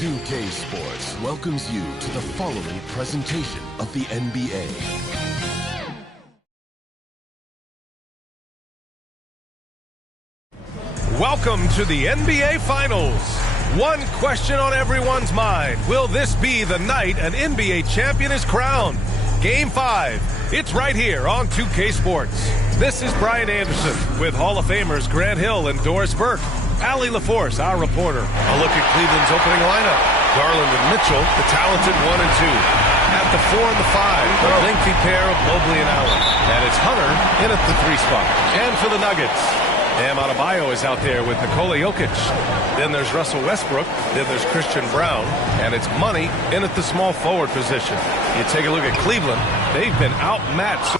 2K Sports welcomes you to the following presentation of the NBA. Welcome to the NBA Finals. One question on everyone's mind. Will this be the night an NBA champion is crowned? Game 5. It's right here on 2K Sports. This is Brian Anderson with Hall of Famers Grant Hill and Doris Burke. Allie LaForce, our reporter. A look at Cleveland's opening lineup. Garland and Mitchell, the talented 1 and 2. At the 4 and the 5, the lengthy pair of Mobley and Allen. And it's Hunter in at the 3 spot. And for the Nuggets, Bam Adebayo is out there with Nikola Jokic. Then there's Russell Westbrook. Then there's Christian Brown. And it's Money in at the small forward position. You take a look at Cleveland. They've been outmatched.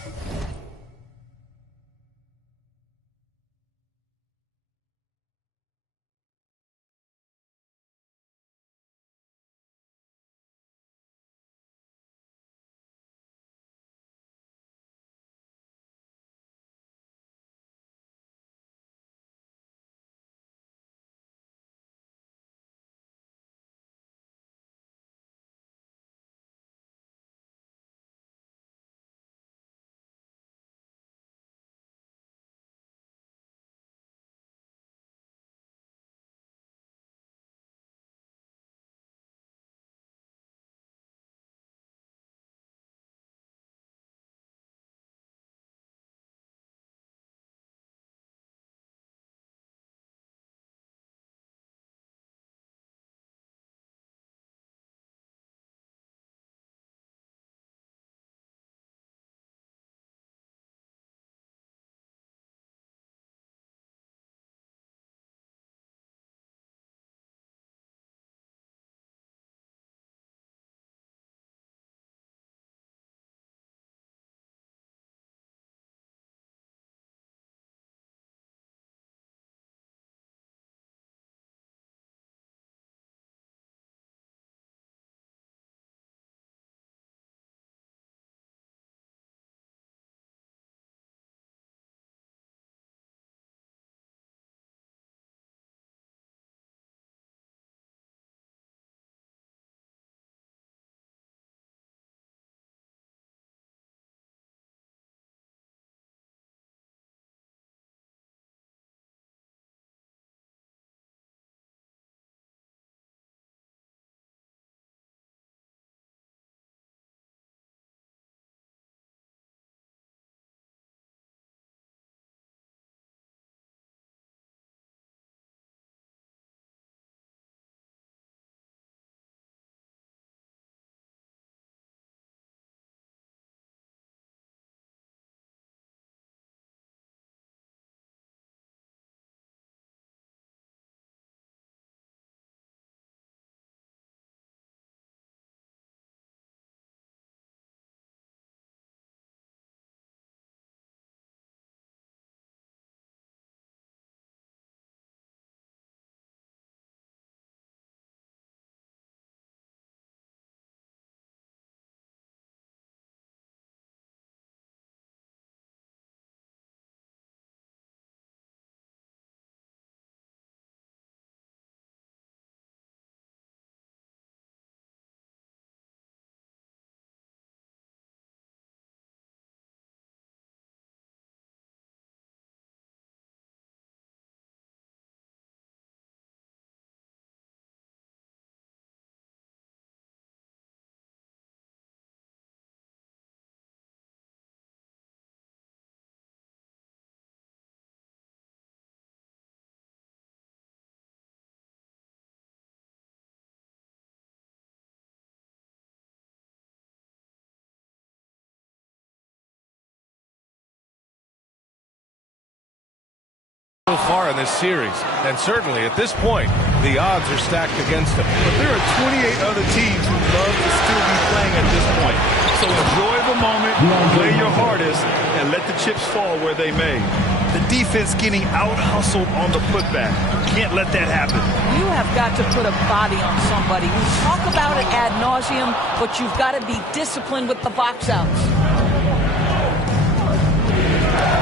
So far in this series, and certainly at this point, the odds are stacked against them. But there are 28 other teams who love to still be playing at this point. So enjoy the moment, play your hardest, and let the chips fall where they may. The defense getting out-hustled on the putback. Can't let that happen. You have got to put a body on somebody. We talk about it ad nauseum, but you've got to be disciplined with the box outs.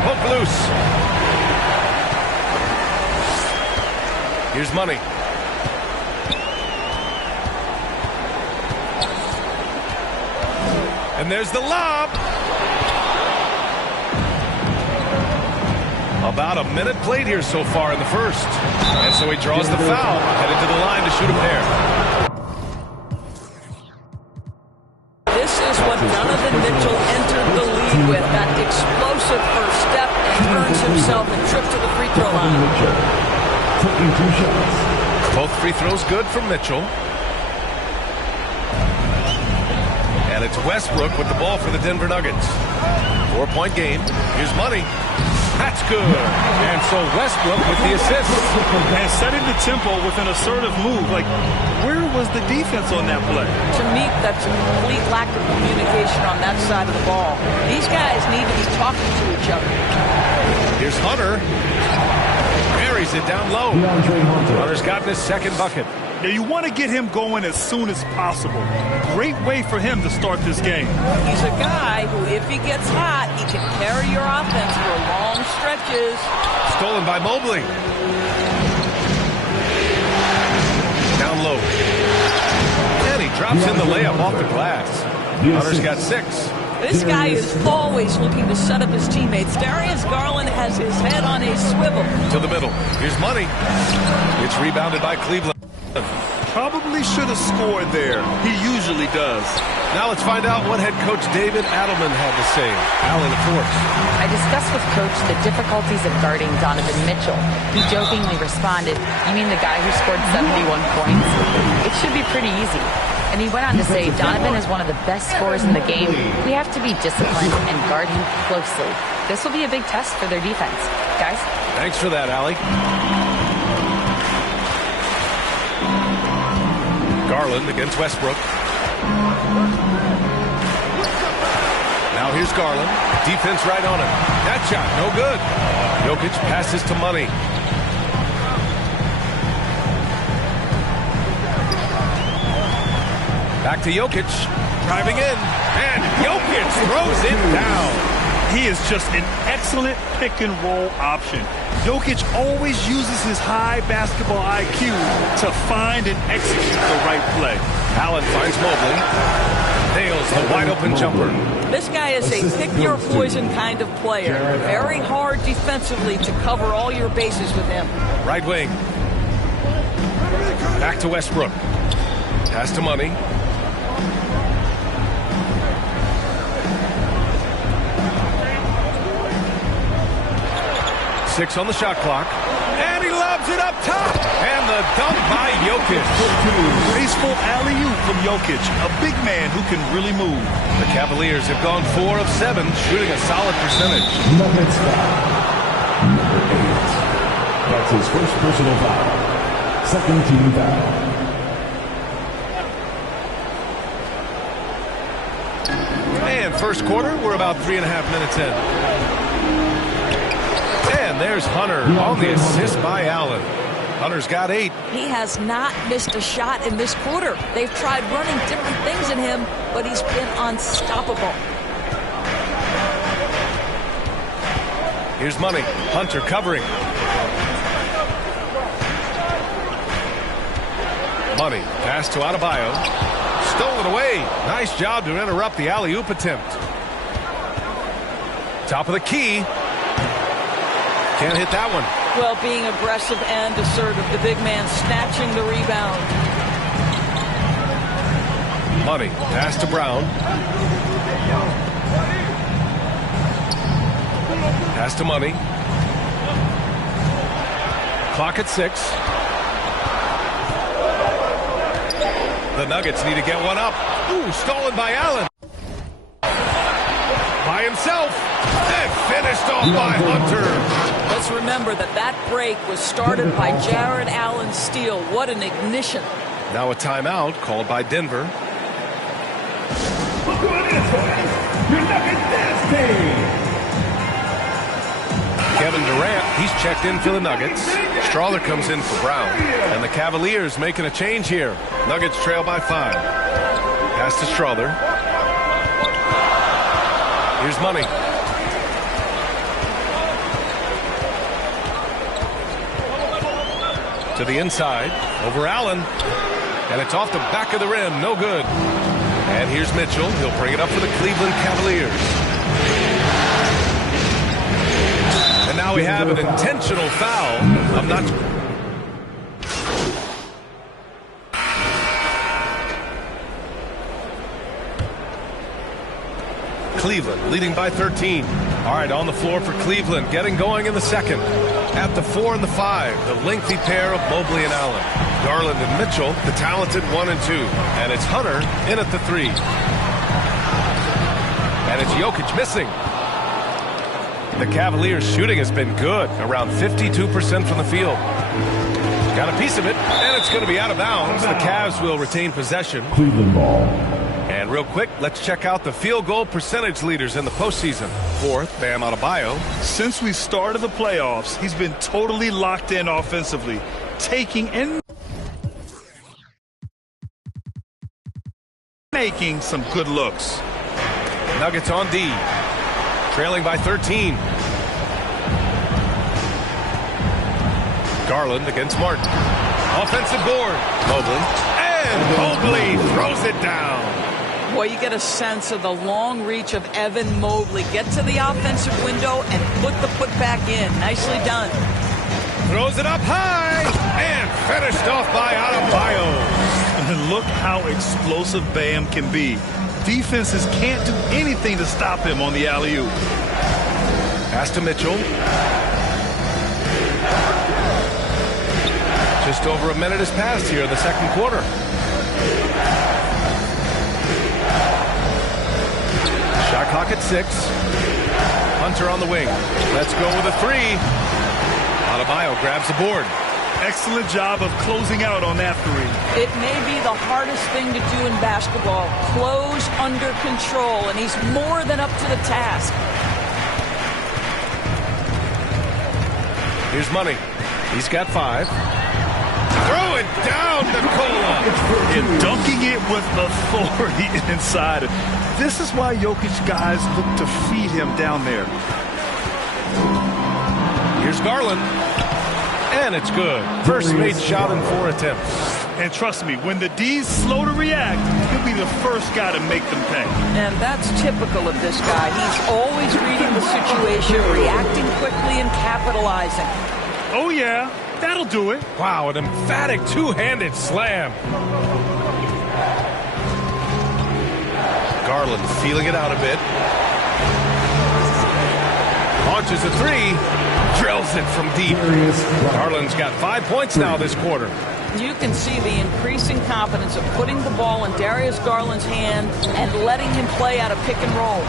Hook loose. Here's Money. And there's the lob. About a minute played here so far in the first. And so he draws the foul, headed to the line to shoot a pair. This is what Donovan Mitchell entered the league with, that explosive first step, and turns himself and trips to the free throw line. Taking 2 shots. Both free throws good from Mitchell. And it's Westbrook with the ball for the Denver Nuggets. 4-point game. Here's Money. That's good. And so Westbrook with the assist. And setting the tempo with an assertive move. Like, where was the defense on that play? To me, that's a complete lack of communication on that side of the ball. These guys need to be talking to each other. Here's Hunter. Buries it down low. Hunter's gotten his second bucket. Now, you want to get him going as soon as possible. Great way for him to start this game. He's a guy who, if he gets hot, he can carry your offense for long stretches. Stolen by Mobley. Down low. And he drops in the layup off the glass. Hunter's got 6. This guy is always looking to set up his teammates. Darius Garland has his head on a swivel. To the middle. Here's Money. It's rebounded by Cleveland. Probably should have scored there. He usually does. Now let's find out what head coach David Adelman had to say. Allen, of course. I discussed with Coach the difficulties of guarding Donovan Mitchell. He jokingly responded, "You mean the guy who scored 71 points? It should be pretty easy." And he went on to say, "Donovan is one of the best scorers in the game. We have to be disciplined and guard him closely. This will be a big test for their defense. Guys?" Thanks for that, Allie. Garland against Westbrook. Now here's Garland. Defense right on him. That shot, no good. Jokic passes to Money. Back to Jokic. Driving in. And Jokic throws it down. He is just an excellent pick-and-roll option. Jokic always uses his high basketball IQ to find and execute the right play. Allen finds Mobley. Nails the wide-open jumper. This guy is a pick-your-poison kind of player. Very hard defensively to cover all your bases with him. Right wing. Back to Westbrook. Pass to Money. Six on the shot clock. And he lobs it up top. And the dunk by Jokic. Graceful alley-oop from Jokic, a big man who can really move. The Cavaliers have gone 4 of 7, shooting a solid percentage. Nuggets foul. Number 8. That's his first personal foul. Second team foul. And first quarter, we're about 3.5 minutes in. And there's Hunter on the assist by Allen. Hunter's got 8. He has not missed a shot in this quarter. They've tried running different things in him, but he's been unstoppable. Here's Money. Hunter covering. Money. Pass to Adebayo. Stolen away. Nice job to interrupt the alley-oop attempt. Top of the key. Can't hit that one. Well, being aggressive and assertive. The big man snatching the rebound. Money. Pass to Brown. Pass to Money. Clock at 6. The Nuggets need to get one up. Ooh, stolen by Allen. By himself. And finished off by Hunter. Let's remember that break was started by Jared Allen's steal. What an ignition. Now a timeout called by Denver. Kevin Durant, he's checked in for the Nuggets. Strawther comes in for Brown. And the Cavaliers making a change here. Nuggets trail by 5. Pass to Strawther. Here's Money. To the inside. Over Allen. And it's off the back of the rim. No good. And here's Mitchell. He'll bring it up for the Cleveland Cavaliers. And now we have an intentional foul. I'm not... Cleveland leading by 13. All right, on the floor for Cleveland, getting going in the second. At the 4 and the 5, the lengthy pair of Mobley and Allen. Garland and Mitchell, the talented 1 and 2. And it's Hunter in at the 3. And it's Jokic missing. The Cavaliers' shooting has been good, around 52% from the field. Got a piece of it, and it's going to be out of bounds. The Cavs will retain possession. Cleveland ball. And real quick, let's check out the field goal percentage leaders in the postseason. Fourth, Bam Adebayo. Since we started the playoffs, he's been totally locked in offensively, taking and making some good looks. Nuggets on D, trailing by 13. Garland against Martin. Offensive board. Mobley. And Mobley throws it down. Boy, you get a sense of the long reach of Evan Mobley. Get to the offensive window and put the putback in. Nicely done. Throws it up high and finished off by Adebayo. And look how explosive Bam can be. Defenses can't do anything to stop him on the alley-oop. Pass to Mitchell. Just over a minute has passed here in the second quarter. Shot clock at 6. Hunter on the wing. Let's go with a 3. Adebayo grabs the board. Excellent job of closing out on that 3. It may be the hardest thing to do in basketball. Close under control, and he's more than up to the task. Here's Money. He's got 5. Throw it down, Nikola. And dunking it with authority inside. This is why Jokic guys look to feed him down there. Here's Garland. And it's good. First made shot in 4 attempts. And trust me, when the D's slow to react, he'll be the first guy to make them pay. And that's typical of this guy. He's always reading the situation, reacting quickly and capitalizing. Oh, yeah. That'll do it. Wow, an emphatic two-handed slam. Garland feeling it out a bit. Launches a 3. Drills it from deep. Garland's got 5 points now this quarter. You can see the increasing confidence of putting the ball in Darius Garland's hand and letting him play out of pick and roll.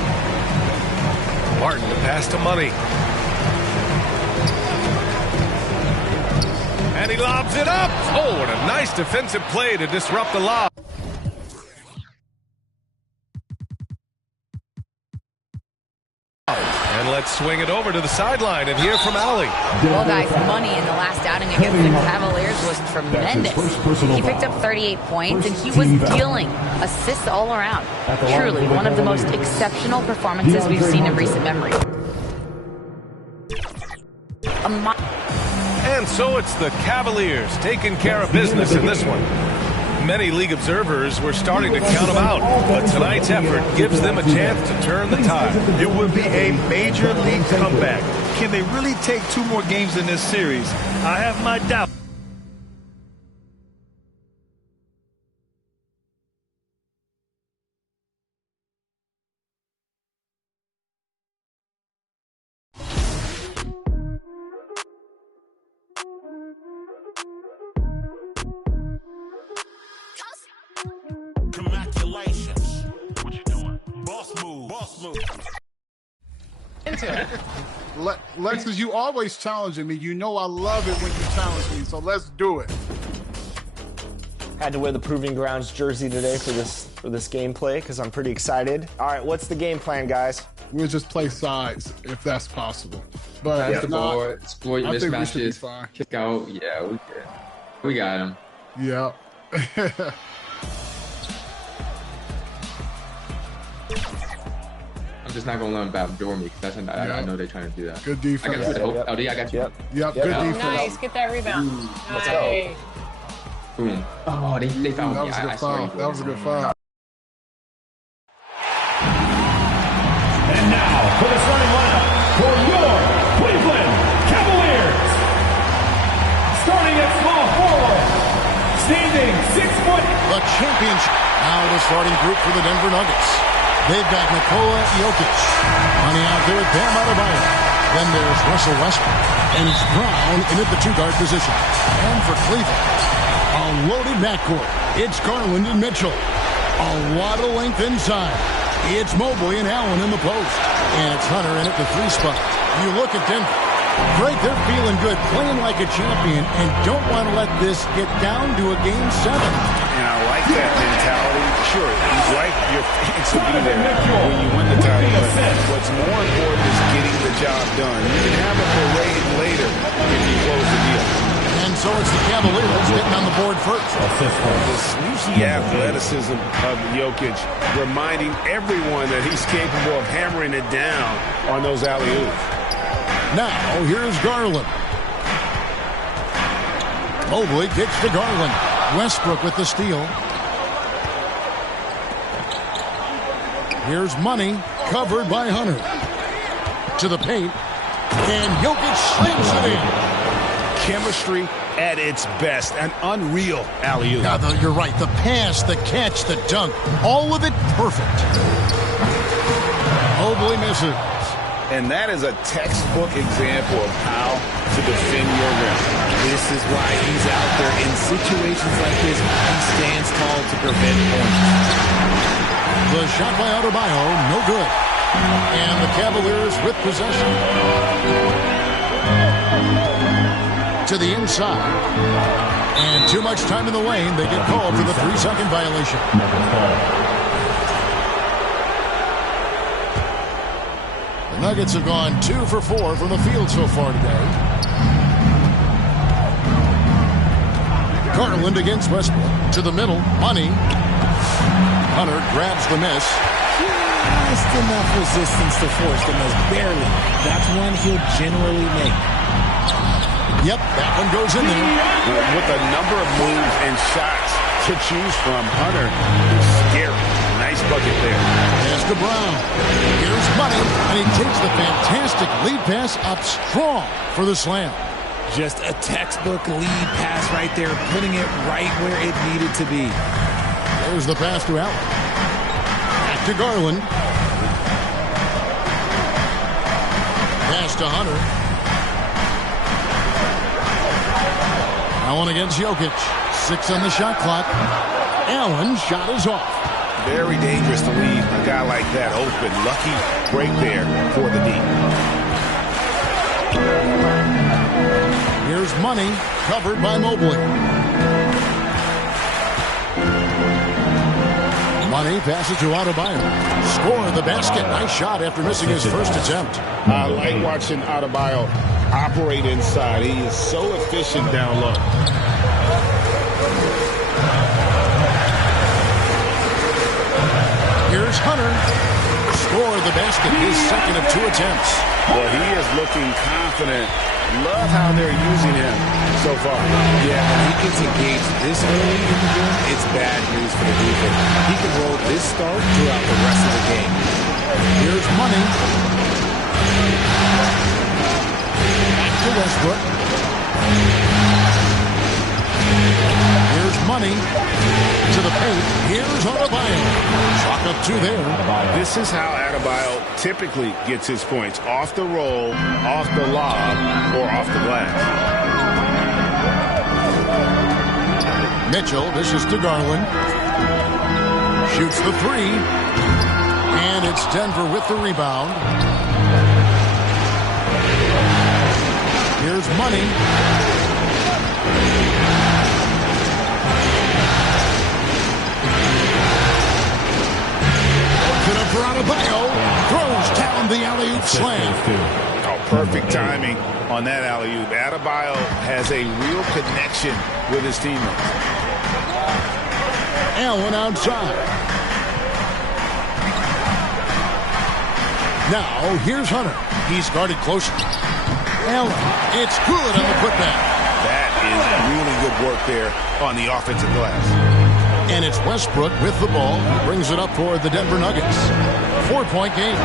Martin to pass to Money. And he lobs it up. Oh, what a nice defensive play to disrupt the lob. And let's swing it over to the sideline and hear from Allie. Well, guys, Money in the last outing against the Cavaliers was tremendous. He picked up 38 points, and he was dealing assists all around. Truly, one of the most exceptional performances we've seen in recent memory. And so it's the Cavaliers taking care of business in this one. Many league observers were starting to count them out, but tonight's effort gives them a chance to turn the tide. It would be a major league comeback. Can they really take 2 more games in this series? I have my doubts. Congratulations. What you doing? Boss move. Boss move. Lexus, you always challenging me. You know I love it when you challenge me, so let's do it. Had to wear the Proving Grounds jersey today for this gameplay because I'm pretty excited. All right, what's the game plan, guys? We'll just play sides if that's possible. But Pass if the not, ball, exploit I think we should be mismatches, fine. kick out. Yeah, we good. We got him. Yeah. I'm just not gonna let him backdoor me because I know they're trying to do that. Good I got defense. you. LD, I got you. Yep, good defense. Nice, get that rebound. Let's go. Boom. Oh, they found me. That was a good foul. That was a good foul. for the starting lineup for your Cleveland Cavaliers. Starting at small forward, standing 6 foot. The championship. Now the starting group for the Denver Nuggets. They've got Nikola Jokic. Running out there with Bam Adebayo. Then there's Russell Westbrook. And it's Brown in at the two-guard position. And for Cleveland, a loaded backcourt. It's Garland and Mitchell. A lot of length inside. It's Mobley and Allen in the post. And it's Hunter in at the three spot. You look at Denver. Great, they're feeling good, playing like a champion, and don't want to let this get down to a game 7. And I like that mentality. Sure, you'd like your fans to be there when you win the title, but what's more important is getting the job done. You can have a parade later if you close the deal. And so it's the Cavaliers getting on the board first. The sneaky athleticism of Jokic, reminding everyone that he's capable of hammering it down on those alley-oops. Now, here's Garland. Mobley kicks to Garland. Westbrook with the steal. Here's Money, covered by Hunter. To the paint, and Jokic slams it in. Chemistry at its best. An unreal alley-oop. Yeah, you're right. The pass, the catch, the dunk, all of it perfect. Mobley misses. And that is a textbook example of how to defend your rim. This is why he's out there in situations like this. He stands tall to prevent points. The shot by Adebayo, no good. And the Cavaliers with possession. To the inside. And too much time in the lane. They get called for the 3-second violation. The Nuggets have gone 2 for 4 from the field so far today. Garland against Westbrook. To the middle. Money. Hunter grabs the miss. Just enough resistance to force the miss. Barely. That's one he'll generally make. Yep, that one goes in there. With a number of moves and shots to choose from, Hunter is scary. Nice bucket there. Pass to Brown. Here's Money, and he takes the fantastic lead pass up strong for the slam. Just a textbook lead pass right there, putting it right where it needed to be. There's the pass to Allen. Back to Garland. Pass to Hunter. Allen against Jokic. 6 on the shot clock. Allen's shot is off. Very dangerous to leave a guy like that open. Lucky break there for the D. Here's Money, covered by Mobley. Money passes to Adebayo. Score the basket. Nice shot after missing his first attempt. I like watching Adebayo operate inside. He is so efficient down low. Here's Hunter. Score the basket. His second of 2 attempts. Well, he is looking confident. Love how they're using him so far. Yeah, when he gets engaged this early in the game, it's bad news for the defense. He can roll this start throughout the rest of the game. Here's Money. Back to Westbrook. Here's Money. To the paint. Here's Adebayo. Chalk up 2 there. This is how Adebayo typically gets his points. Off the roll, off the lob, or off the glass. Mitchell dishes to Garland. Shoots the 3. And it's Denver with the rebound. Here's Money. For Adebayo, throws down the alley-oop slam. Oh, perfect timing on that alley-oop. Adebayo has a real connection with his teammates. Allen outside. Now, here's Hunter. He's guarded closer. Allen, it's good on the putback. That is really good work there on the offensive glass. And it's Westbrook with the ball. He brings it up for the Denver Nuggets. 4-point game.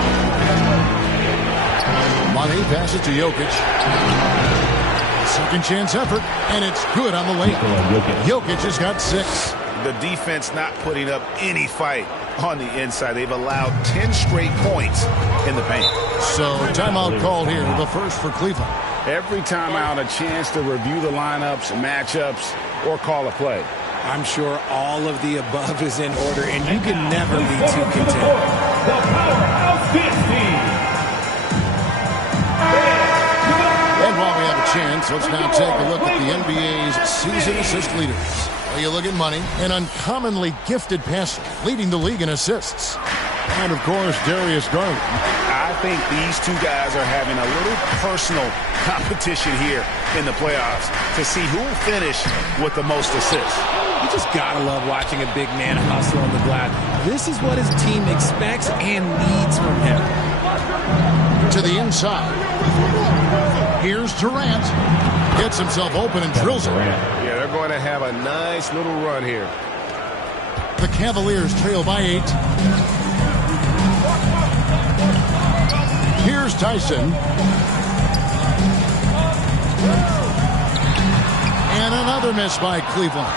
Money passes to Jokic. Second chance effort, and it's good on the lane. Jokic has got 6. The defense not putting up any fight on the inside. They've allowed 10 straight points in the paint. So timeout called here, the first for Cleveland. Every timeout a chance to review the lineups, matchups, or call a play. I'm sure all of the above is in order, and you can never be too content. The powerhouse dance team. And while we have a chance, let's now take a look at the NBA's season assist leaders. Well, you look at Money, an uncommonly gifted passer, leading the league in assists. And, of course, Darius Garland. I think these two guys are having a little personal competition here in the playoffs to see who will finish with the most assists. You just gotta love watching a big man hustle on the glass. This is what his team expects and needs from him. To the inside. Here's Durant. Gets himself open and drills it. Yeah, they're going to have a nice little run here. The Cavaliers trail by 8. Here's Tyson. And another miss by Cleveland.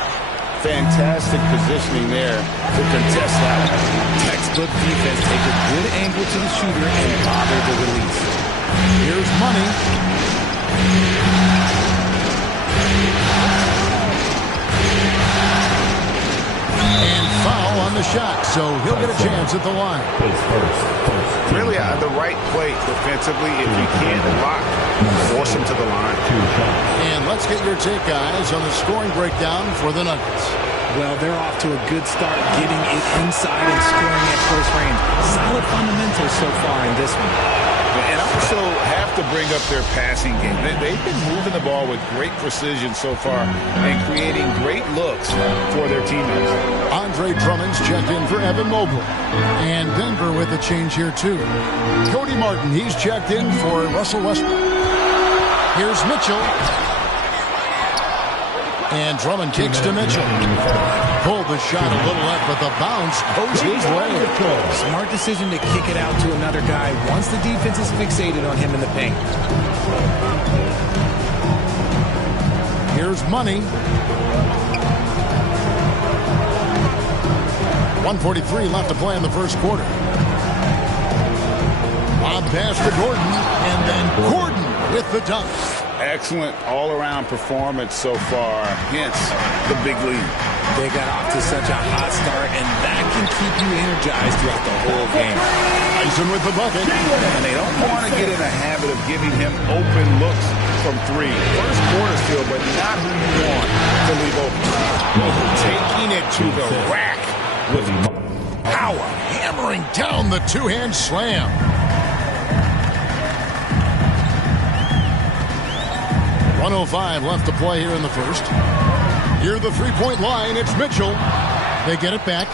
Fantastic positioning there to contest that. Textbook defense. Take a good angle to the shooter and bother the release. Here's Money. And foul on the shot, so he'll get a chance at the line. Really out of the right play defensively. If you can't block, force him to the line. And let's get your take, guys, on the scoring breakdown for the Nuggets. Well, they're off to a good start getting it inside and scoring at close range. Solid fundamentals so far in this one. And also have to bring up their passing game. They've been moving the ball with great precision so far and creating great looks for their teammates. Andre Drummond's checked in for Evan Mobley. And Denver with a change here, too. Cody Martin, he's checked in for Russell Westbrook. Here's Mitchell. And Drummond kicks to Mitchell. Pulled the shot a little left, but the bounce goes his way. Smart decision to kick it out to another guy once the defense is fixated on him in the paint. Here's Money. 1:43 left to play in the first quarter. Lob pass to Gordon, and then Gordon with the dunk. Excellent all-around performance so far, hence the big lead. They got off to such a hot start, and that can keep you energized throughout the whole game. Tyson with the bucket. And they don't want to get in a habit of giving him open looks from 3. First quarter still, but not who you want to leave open. Taking it to the rack with power, hammering down the two-hand slam. .105 left to play here in the first. Near the three-point line, it's Mitchell. They get it back.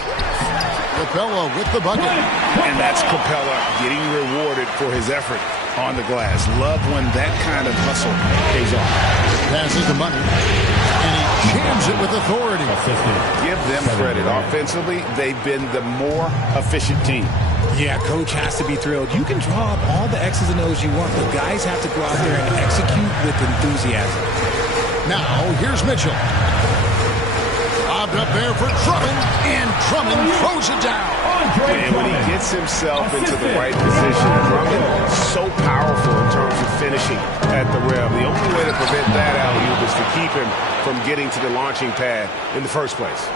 Capella with the bucket. And that's Capella getting rewarded for his effort on the glass. Love when that kind of hustle pays off. Passes the Money. And he jams it with authority. Give them credit. Offensively, they've been the more efficient team. Yeah, coach has to be thrilled. You can draw up all the X's and O's you want, but guys have to go out there and execute with enthusiasm. Now, here's Mitchell. Lobbed up there for Drummond, and Drummond throws it down. And when he gets himself into the right position, Drummond is so powerful in terms of finishing at the rim. The only way to prevent that alley-oop is to keep him from getting to the launching pad in the first place.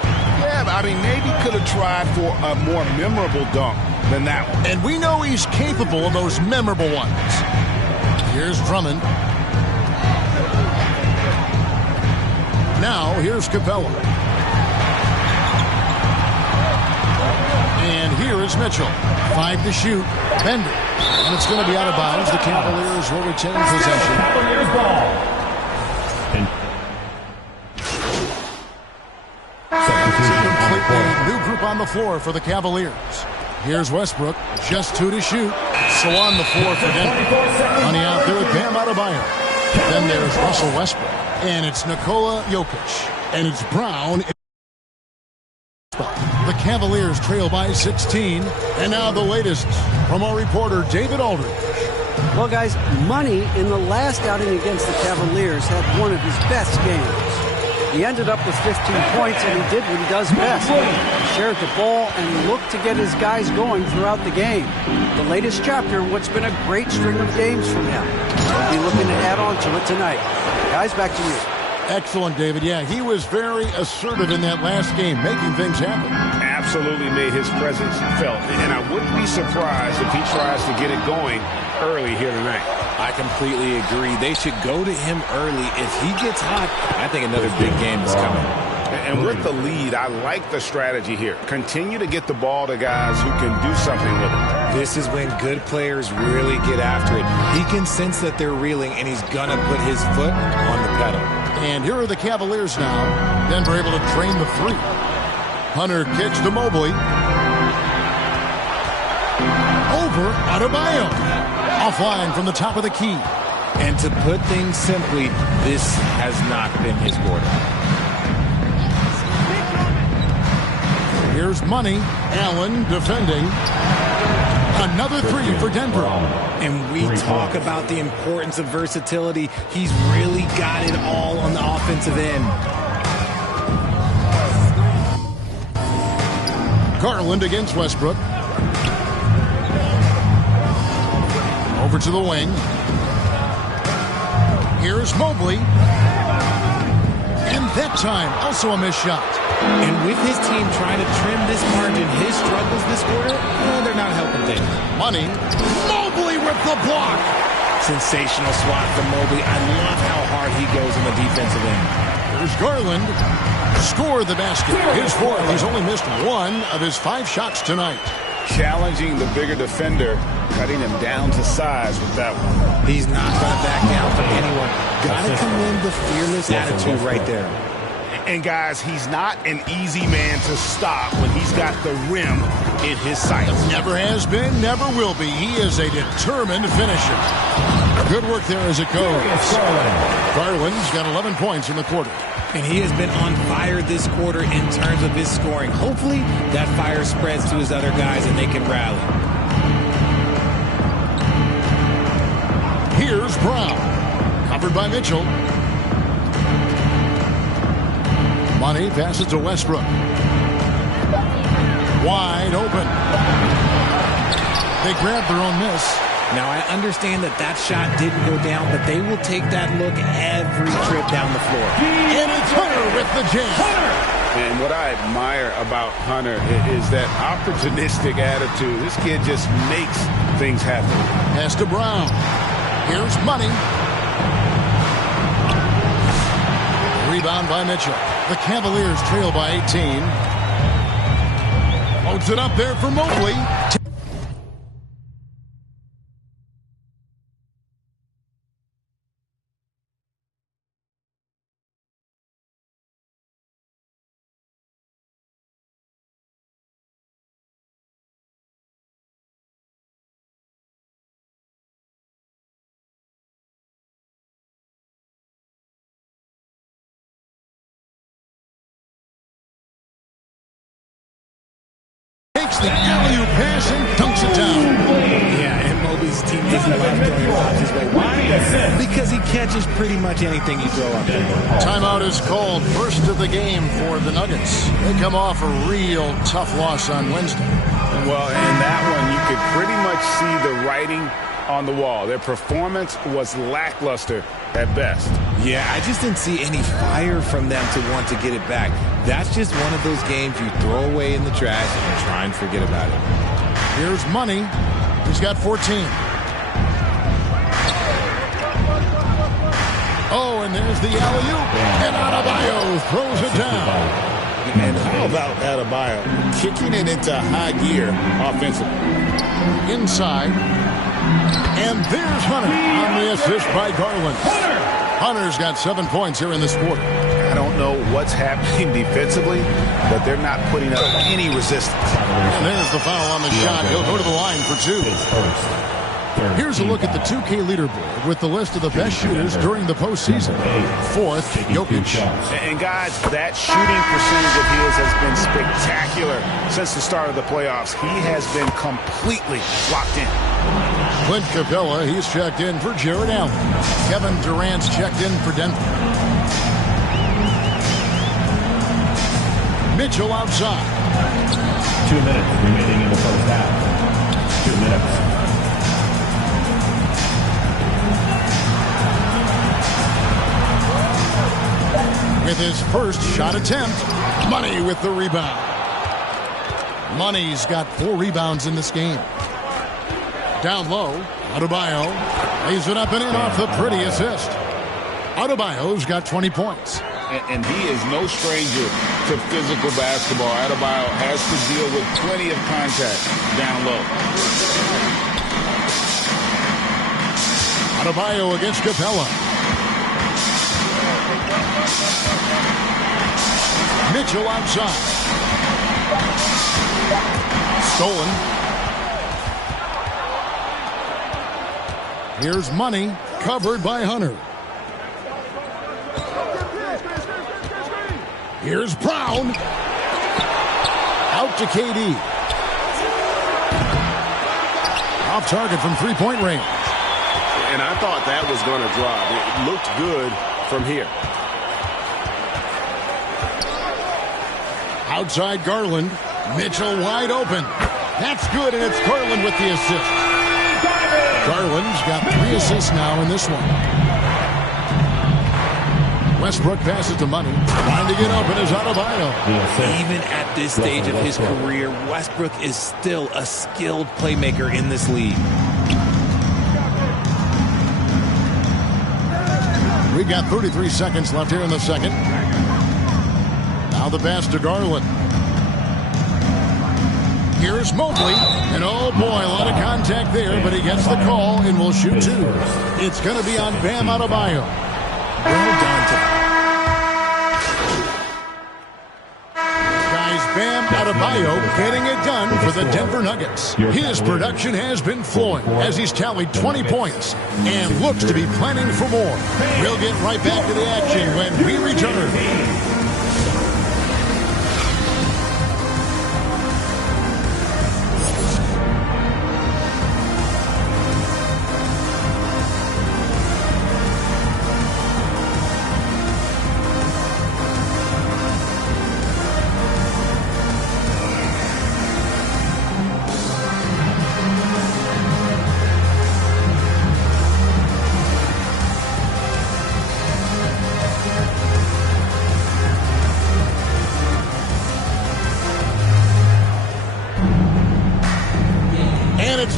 Yeah, I mean, maybe could have tried for a more memorable dunk than that one. And we know he's capable of those memorable ones. Here's Drummond. Now, here's Capella. And here is Mitchell. 5 to shoot. Bender. And it's going to be out of bounds. The Cavaliers will retain possession. Cavaliers ball. Completely new group on the floor for the Cavaliers. Here's Westbrook. Just 2 to shoot. So on the floor for Denver. Money out there with Bam Adebayo. Then there's Russell Westbrook. And it's Nikola Jokic. And it's Brown. The Cavaliers trail by 16. And now the latest from our reporter David Aldridge. Well, guys, Money in the last outing against the Cavaliers had one of his best games. He ended up with 15 points, and he did what he does best. He shared the ball and looked to get his guys going throughout the game. The latest chapter in what's been a great string of games from him. We'll be looking to add on to it tonight. Guys, back to you. Excellent, David. Yeah, he was very assertive in that last game, making things happen. Absolutely made his presence felt. And I wouldn't be surprised if he tries to get it going early here tonight. I completely agree. They should go to him early. If he gets hot, I think another big game is coming. And with the lead, I like the strategy here. Continue to get the ball to guys who can do something with it. This is when good players really get after it. He can sense that they're reeling, and he's going to put his foot on the pedal. And here are the Cavaliers now. Denver able to drain the three. Hunter kicks to Mobley. Over Adebayo. Offline from the top of the key. And to put things simply, this has not been his quarter. Here's Money. Allen defending. Another three for Denver. And we talk about the importance of versatility. He's really got it all on the offensive end. Garland against Westbrook. Over to the wing. Here's Mobley. And that time, also a missed shot. And with his team trying to trim this margin, his struggles this quarter, they're not helping things. Money. Mobley with the block. Sensational swat from Mobley. I love how hard he goes on the defensive end. There's Garland. Scored the basket. His fourth. He's only missed one of his 5 shots tonight. Challenging the bigger defender, cutting him down to size with that one. He's not going to back down from anyone. Got to commend the fearless attitude right there. And guys, he's not an easy man to stop when he's got the rim in his sights. Never has been, never will be. He is a determined finisher. Good work there as it goes. Garland's got 11 points in the quarter. And he has been on fire this quarter in terms of his scoring. Hopefully, that fire spreads to his other guys and they can rally. Here's Brown. Covered by Mitchell. Money passes to Westbrook. Wide open. They grab their own miss. Now, I understand that that shot didn't go down, but they will take that look every trip down the floor. And it's Hunter with the jam. And what I admire about Hunter is that opportunistic attitude. This kid just makes things happen. Pass to Brown. Here's Money. Rebound by Mitchell. The Cavaliers trail by 18. Loads it up there for Mobley. Takes the alley-oop pass and dunks it down. Yeah, and Mobley's team doesn't love throwing lobs his way. Why? Because he catches pretty much anything you throw up there. Timeout is called. First of the game for the Nuggets. They come off a real tough loss on Wednesday. Well, in that one, you could pretty much see the writing on the wall. Their performance was lackluster at best. Yeah, I just didn't see any fire from them to want to get it back. That's just one of those games you throw away in the trash and try and forget about it. Here's Money. He's got 14. Oh, and there's the alley-oop. And Adebayo throws it down. And how about Adebayo kicking it into high gear offensively? Inside. And there's Hunter on the assist by Garland. Hunter's got 7 points here in this quarter. I don't know what's happening defensively, but they're not putting up any resistance. And there's the foul on the shot. He'll go to the line for 2. Here's a look at the 2K leaderboard with the list of the best shooters during the postseason. Fourth, Jokic. And guys, that shooting percentage of his has been spectacular since the start of the playoffs. He has been completely locked in. Clint Capella, he's checked in for Jared Allen. Kevin Durant's checked in for Denver. Mitchell outside. 2 minutes remaining in the first half. 2 minutes. With his first shot attempt, Money with the rebound. Money's got 4 rebounds in this game. Down low, Adebayo lays it up and in off the pretty assist. Adebayo's got 20 points. And he is no stranger to physical basketball. Adebayo has to deal with plenty of contact down low. Adebayo against Capella. Mitchell outside. Stolen. Here's Money, covered by Hunter. Here's Brown. Out to KD. Off target from three-point range. And I thought that was going to drop. It looked good from here. Outside Garland. Mitchell wide open. That's good, and it's Garland with the assist. Garland's got 3 assists now in this one. Westbrook passes to Money. Trying to get open is Adebayo. Even at this stage of his career, Westbrook is still a skilled playmaker in this league. We got 33 seconds left here in the second. Now the pass to Garland. Here's Mobley. And oh boy, a lot of contact there, but he gets the call and will shoot 2. It's going to be on Bam Adebayo. Well done to Bam Adebayo getting it done for the Denver Nuggets. His production has been flowing as he's tallied 20 points and looks to be planning for more. We'll get right back to the action when we return.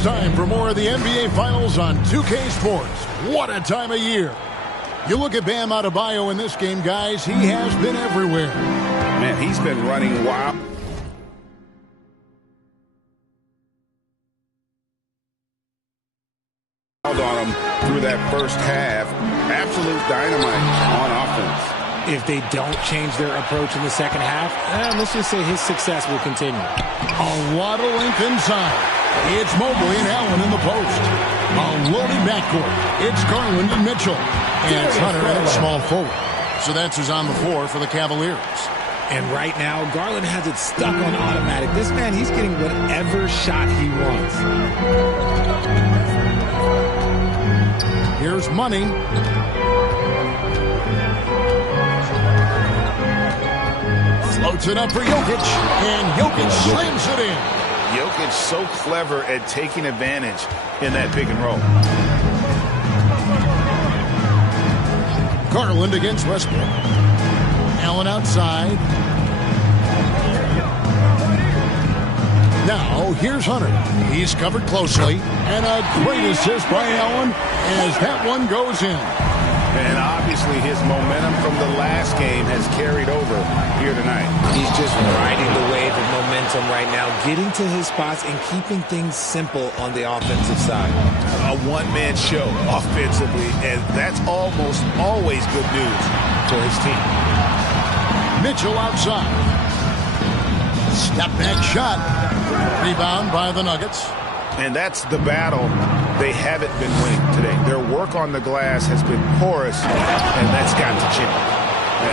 Time for more of the NBA Finals on 2K Sports. What a time of year. You look at Bam Adebayo in this game, guys. He has been everywhere. Man, he's been running wild. On him through that first half. Absolute dynamite on offense. If they don't change their approach in the second half, let's just say his success will continue. A lot of length inside. It's Mobley and Allen in the post. A loaded backcourt. It's Garland and Mitchell. And it's Hunter at small forward. So that's who's on the floor for the Cavaliers. And right now, Garland has it stuck on automatic. This man, he's getting whatever shot he wants. Here's Money. Floats it up for Jokic. And Jokic slams it in. Jokic so clever at taking advantage in that pick and roll. Garland against Westbrook. Allen outside. Now, here's Hunter. He's covered closely. And a great assist by Allen as that one goes in. And obviously his momentum from the last game has carried over here tonight. He's just riding the wave of momentum right now, getting to his spots and keeping things simple on the offensive side. A one-man show offensively, and that's almost always good news for his team. Mitchell outside. Step back shot. Rebound by the Nuggets. And that's the battle they haven't been winning today. Their work on the glass has been porous, and that's got to change.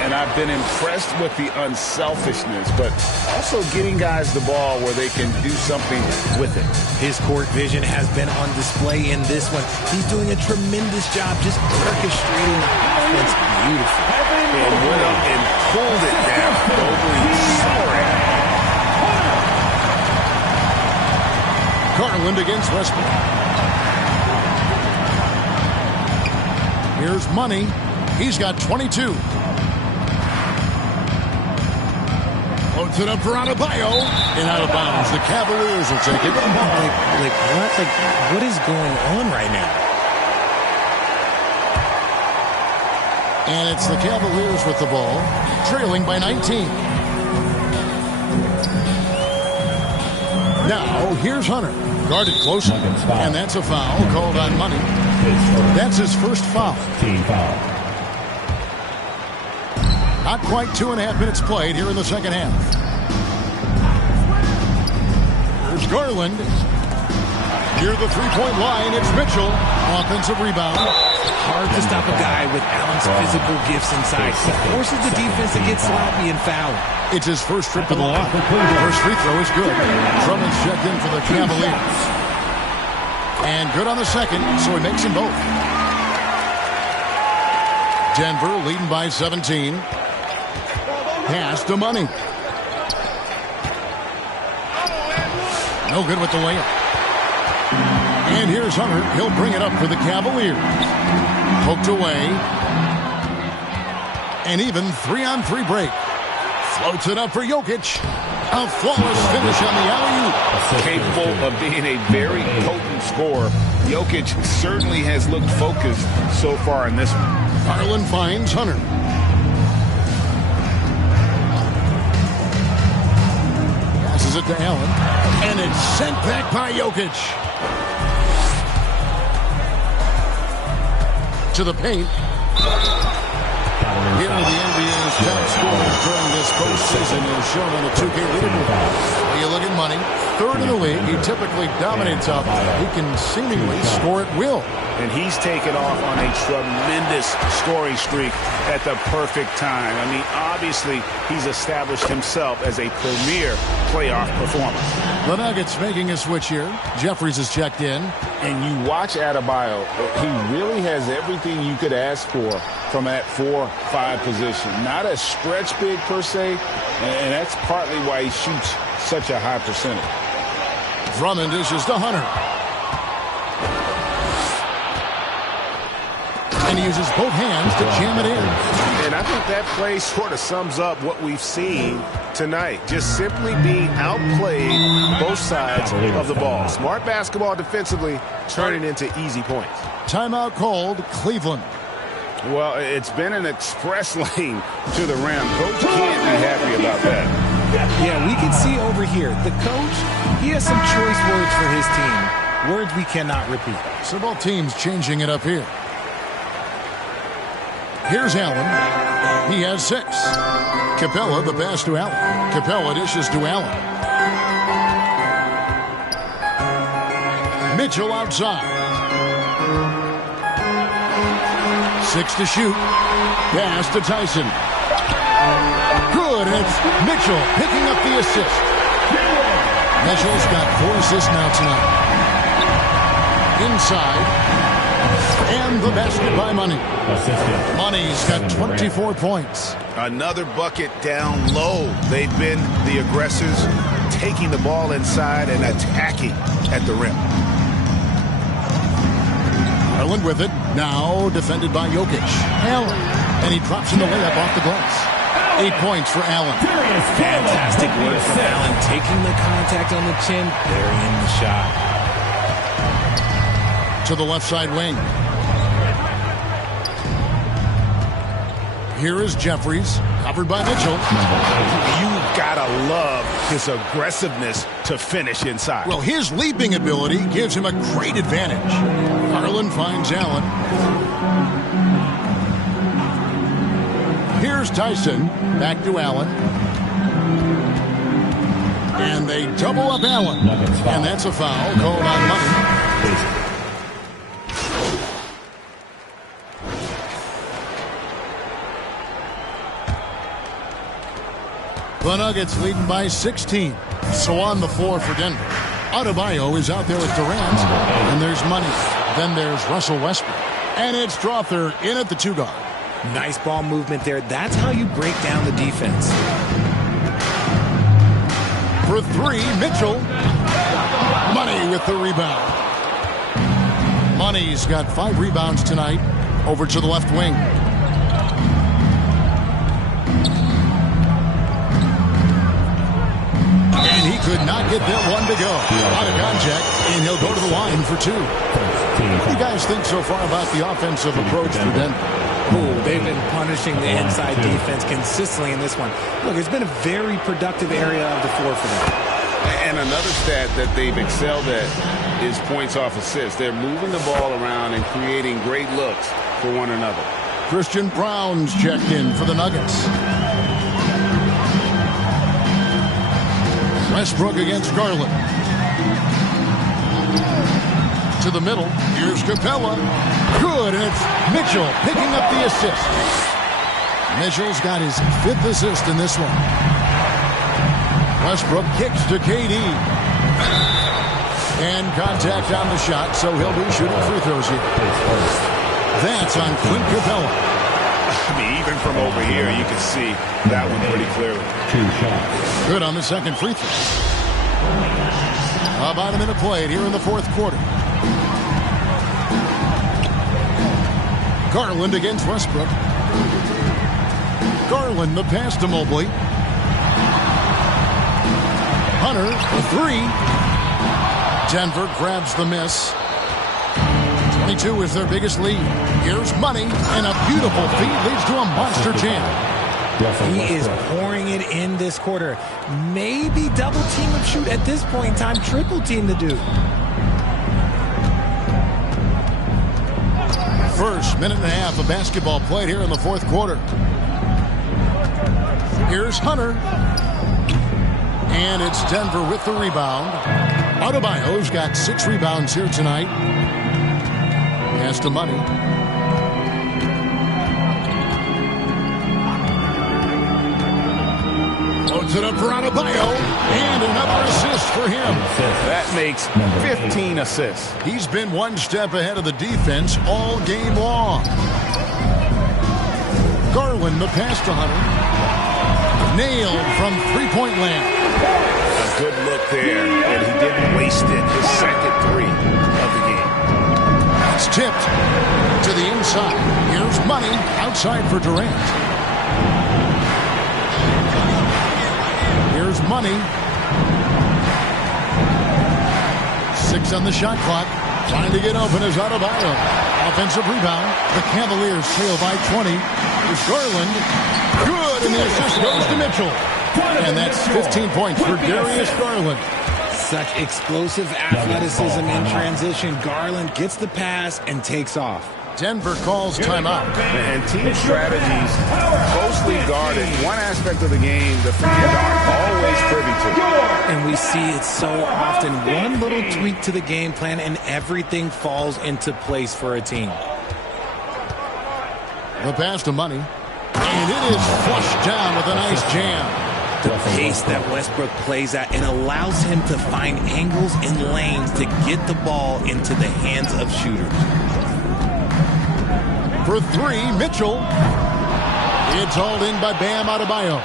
And I've been impressed with the unselfishness, but also getting guys the ball where they can do something with it. His court vision has been on display in this one. He's doing a tremendous job just orchestrating the offense beautifully. And went up and pulled it down. Mobley soaring. Garland against Westbrook. Here's Money. He's got 22. Loads it up for Adebayo. And out of bounds. The Cavaliers will take it. What is going on right now? And it's the Cavaliers with the ball, trailing by 19. Now, here's Hunter. Guarded closely. And that's a foul called on Money. That's his first foul. Team foul. Not quite 2.5 minutes played here in the second half. Here's Garland. Near the three-point line, it's Mitchell. Offensive rebound. Hard to stop a guy with Allen's physical gifts inside. He forces the defense to get sloppy and foul. It's his first trip to the line. First free throw is good. Drummond's checked in for the Cavaliers. And good on the second, so he makes them both. Denver leading by 17. Pass to Money. No good with the layup. And here's Hunter. He'll bring it up for the Cavaliers. Poked away. An even 3-on-3 break. Floats it up for Jokic. A flawless finish on the alley-oop. Capable of being a very potent scorer. Jokic certainly has looked focused so far in this one. Garland finds Hunter. Passes it to Allen. And it's sent back by Jokic. To the paint. Here are the NBA's top scorers during this postseason is shown on the 2K leaderboard. You look at Money, third in the league. He typically dominates out there. He can seemingly score at will. And he's taken off on a tremendous scoring streak at the perfect time. I mean, obviously, he's established himself as a premier playoff performer. The Nuggets making a switch here. Jeffries is checked in. And you watch Adebayo. He really has everything you could ask for from that 4-5 position. Not a stretch big per se, and that's partly why he shoots such a high percentage. Drummond dishes to Hunter. And he uses both hands to jam it in. And I think that play sort of sums up what we've seen tonight. Just simply being outplayed both sides of the ball. Smart basketball defensively, turning into easy points. Timeout called Cleveland. Well, it's been an express lane to the rim. Coach can't be happy about that. Yeah, we can see over here. The coach, he has some choice words for his team. Words we cannot repeat. So both teams changing it up here. Here's Allen. He has 6. Capella, the pass to Allen. Capella dishes to Allen. Mitchell outside. 6 to shoot. Pass to Tyson. Good. It's Mitchell picking up the assist. Mitchell's got 4 assists now tonight. Inside. And the basket by Money. Money's got 24 points. Another bucket down low. They've been the aggressors, taking the ball inside and attacking at the rim. Garland with it. Now defended by Jokic. Allen. And he drops in the layup off the glass. 8 points for Allen. Fantastic work from Allen. Taking the contact on the chin, burying the shot. To the left side wing. Here is Jeffries, covered by Mitchell. You gotta love his aggressiveness to finish inside. Well, his leaping ability gives him a great advantage. Garland finds Allen. Here's Tyson, back to Allen. And they double up Allen. And that's a foul called on Money. The Nuggets leading by 16. So on the floor for Denver. Adebayo is out there with Durant. And there's Money. Then there's Russell Westbrook. And it's Strawther in at the 2-guard. Nice ball movement there. That's how you break down the defense. For 3, Mitchell. Money with the rebound. Money's got 5 rebounds tonight. Over to the left wing. And he could not get that one to go. Out of contact, and he'll go to the line for 2. What do you guys think so far about the offensive approach for Denver? Ooh, they've been punishing the inside defense consistently in this one. Look, it's been a very productive area of the floor for them. And another stat that they've excelled at is points off assists. They're moving the ball around and creating great looks for one another. Christian Brown's checked in for the Nuggets. Westbrook against Garland. To the middle. Here's Capella. Good, and it's Mitchell picking up the assist. Mitchell's got his 5th assist in this one. Westbrook kicks to KD. And contact on the shot, so he'll be shooting free throws here. That's on Clint Capella. I mean, even from over here, you can see that one pretty clearly. 2 shots. Good on the second free throw. About a minute played here in the 4th quarter. Garland against Westbrook. Garland, the pass to Mobley. Hunter, the 3. Denver grabs the miss. 22 is their biggest lead. Here's Money, and a beautiful feed leads to a monster jam. He is pouring it in this quarter. Maybe double team him shoot at this point in time. Triple team the dude. First minute and a half of basketball played here in the 4th quarter. Here's Hunter. And it's Denver with the rebound. Adebayo's got 6 rebounds here tonight. Pass to Money. Loads it up for Adebayo. And another assist for him. That makes 15 assists. He's been one step ahead of the defense all game long. Garland, the pass to Hunter. Nailed from 3-point land. A good look there, and he didn't waste it. His second 3 of the game. It's tipped to the inside. Here's Money outside for Durant. Here's Money. 6 on the shot clock. Trying to get open is Adebayo. Offensive rebound. The Cavaliers trail by 20. Here's Garland. Good, and the assist goes to Mitchell. And that's 15 points for Darius Garland. Such explosive athleticism in transition. Garland gets the pass and takes off. Denver calls timeout. And team strategies closely guarded. One aspect of the game the fans aren't always privy to. And we see it so often. One little tweak to the game plan and everything falls into place for a team. The pass to Money. And it is flushed down with a nice jam. The pace that Westbrook plays at, it allows him to find angles and lanes to get the ball into the hands of shooters. For 3, Mitchell. It's hauled in by Bam Adebayo.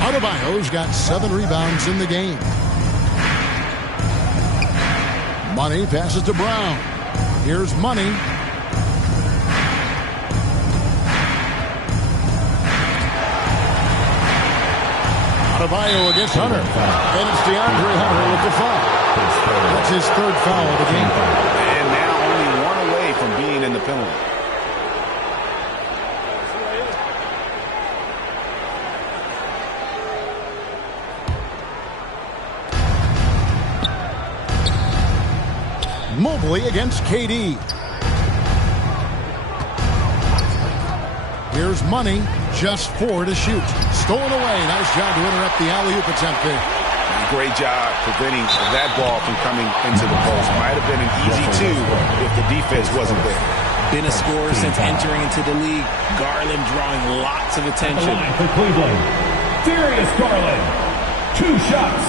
Adebayo's got 7 rebounds in the game. Money passes to Brown. Here's Money. Adebayo against Hunter. And it's DeAndre Hunter with the foul. That's his 3rd foul of the game. And now only 1 away from being in the penalty. Mobley against KD. Here's Money. Just 4 to shoot. Stolen away. Nice job to interrupt the alley-oop attempt there. Great job preventing that ball from coming into the post. Might have been an easy two if the defense wasn't there. Been a scorer since entering into the league. Garland drawing lots of attention. The line for Cleveland, Darius Garland, 2 shots.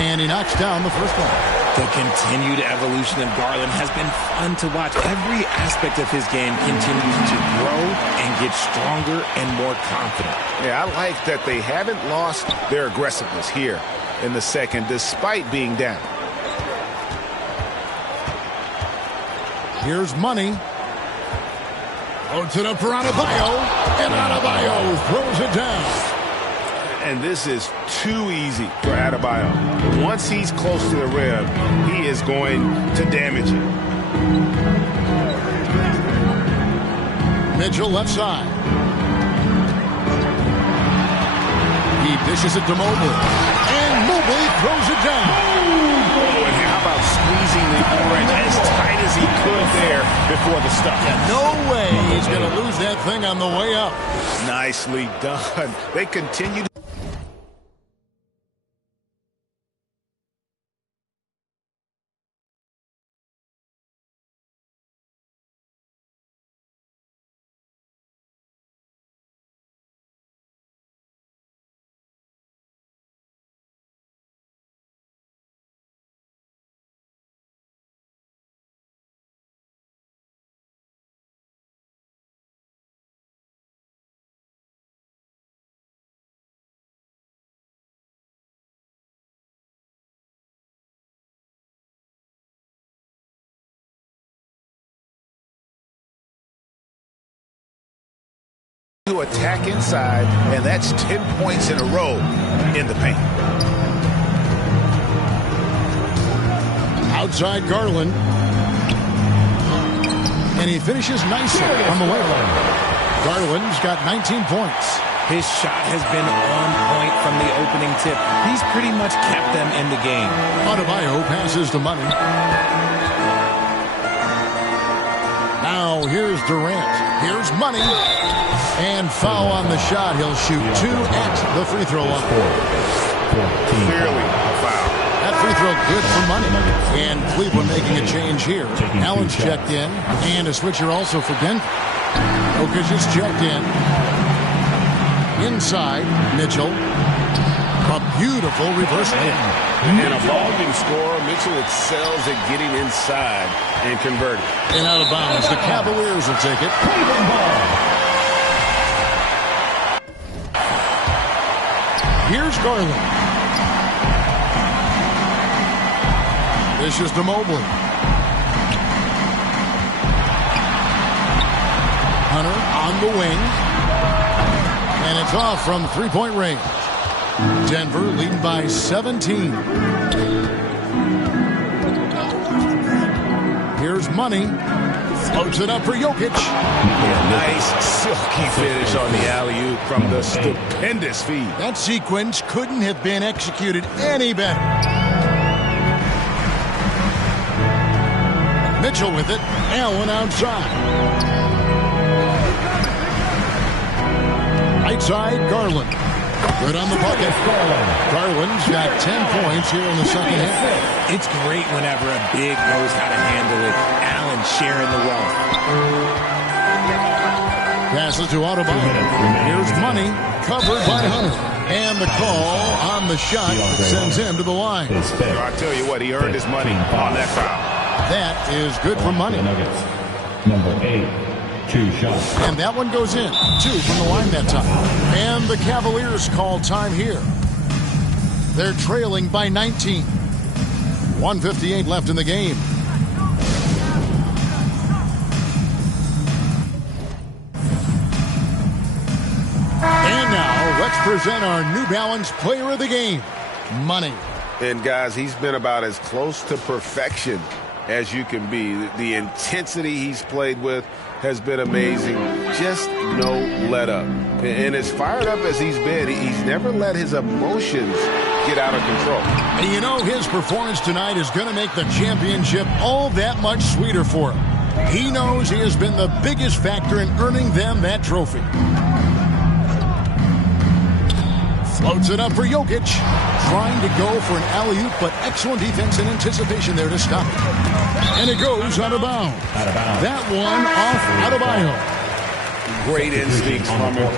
And he knocks down the first one. The continued evolution of Garland has been fun to watch. Every aspect of his game continues to grow and get stronger and more confident. Yeah, I like that they haven't lost their aggressiveness here in the second, despite being down. Here's Money. Loads it up for Adebayo. And Adebayo throws it down. And this is too easy for Adebayo. Once he's close to the rim, he is going to damage it. Mitchell left side. He dishes it to Mobley. And Mobley throws it down. Oh, and how about squeezing the orange as tight as he could there before the stop? Yeah, no way he's going to lose that thing on the way up. Nicely done. They continue to attack inside, and that's 10 points in a row in the paint. Outside Garland. And he finishes nicely on the way. Garland's got 19 points. His shot has been on point from the opening tip. He's pretty much kept them in the game. Adebayo passes to Money. Now here's Durant. Here's Money. And foul on the shot. He'll shoot 2 at the free throw line. Clearly a foul. That free throw good for Money. And Cleveland making a change here. Allen's checked in. And a switcher also for Denver. Jokic is checked in. Inside, Mitchell. A beautiful reverse layup. And a volume scorer, Mitchell excels at getting inside and converting. And out of bounds, the Cavaliers will take it. Here's Garland. This is to Mobley. Hunter on the wing. And it's off from three-point range. Denver leading by 17. Here's Money. Floats it up for Jokic. Nice silky finish on the alley-oop from the stupendous feed. That sequence couldn't have been executed any better. Mitchell with it. Allen outside. Right side, Garland. Good on the bucket. Garland's got 10 points here in the second half. It's great whenever a big knows how to handle it. Allen sharing the wealth. Passes to Adebayo. Here's Money. Covered by Hunter. And the call on the shot that sends him to the line. I tell you what, he earned his money on that foul. That is good for Money. Number 8. 2 shots. And that one goes in. 2 from the line that time. And the Cavaliers call time here. They're trailing by 19. 1:58 left in the game. And now let's present our New Balance player of the game, Money. And guys, he's been about as close to perfection as you can be. The intensity he's played with has been amazing. Just no let up. And as fired up as he's been, he's never let his emotions get out of control. And you know his performance tonight is going to make the championship all that much sweeter for him. He knows he has been the biggest factor in earning them that trophy. Floats it up for Jokic. Trying to go for an alley-oop, but excellent defense and anticipation there to stop it. And it goes out of bounds. That one off Adebayo. Great instincts from him.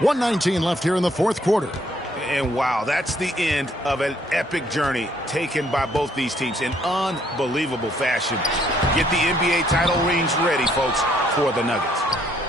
.119 left here in the fourth quarter. And wow, that's the end of an epic journey taken by both these teams in unbelievable fashion. Get the NBA title rings ready, folks, for the Nuggets.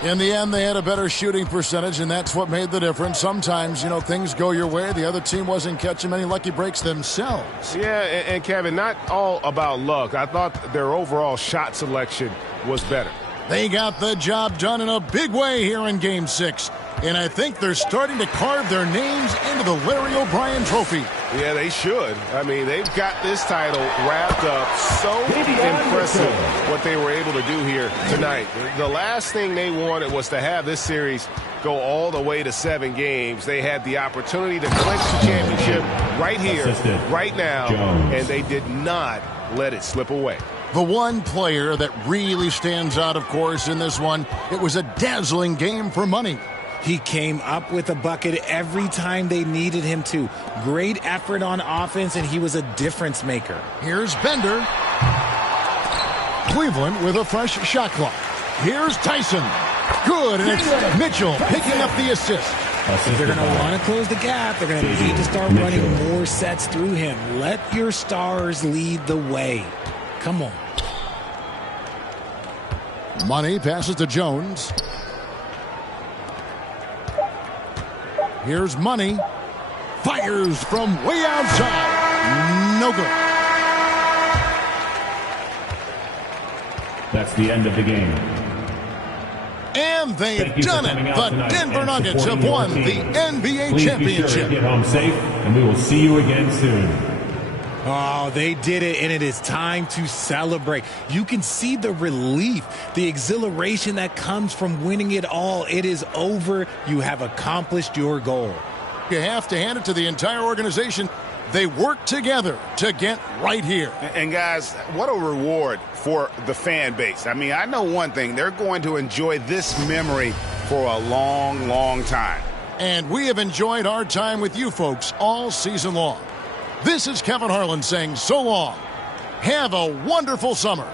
In the end, they had a better shooting percentage, and that's what made the difference. Sometimes, things go your way. The other team wasn't catching many lucky breaks themselves. Yeah, and Kevin, not all about luck. I thought their overall shot selection was better. They got the job done in a big way here in Game 6. And I think they're starting to carve their names into the Larry O'Brien trophy. Yeah, they should. I mean, they've got this title wrapped up. So impressive what they were able to do here tonight. The last thing they wanted was to have this series go all the way to 7 games. They had the opportunity to clinch the championship right here, right now, and they did not let it slip away. The one player that really stands out, of course, in this one, it was a dazzling game for money. He came up with a bucket every time they needed him to. Great effort on offense, and he was a difference maker. Here's Bender. Cleveland with a fresh shot clock. Here's Tyson. Good, and it's Mitchell picking up the assist. If they're going to want to close the gap, they're going to need to start running more sets through him. Let your stars lead the way. Come on. Money passes to Jones. Here's Money. Fires from way outside. No good. That's the end of the game. And they've done it. The Denver Nuggets have won the NBA championship. Get home safe, and we will see you again soon. Oh, they did it, and it is time to celebrate. You can see the relief, the exhilaration that comes from winning it all. It is over. You have accomplished your goal. You have to hand it to the entire organization. They work together to get right here. And guys, what a reward for the fan base. I mean, I know one thing. They're going to enjoy this memory for a long, long time. And we have enjoyed our time with you folks all season long. This is Kevin Harlan saying so long. Have a wonderful summer.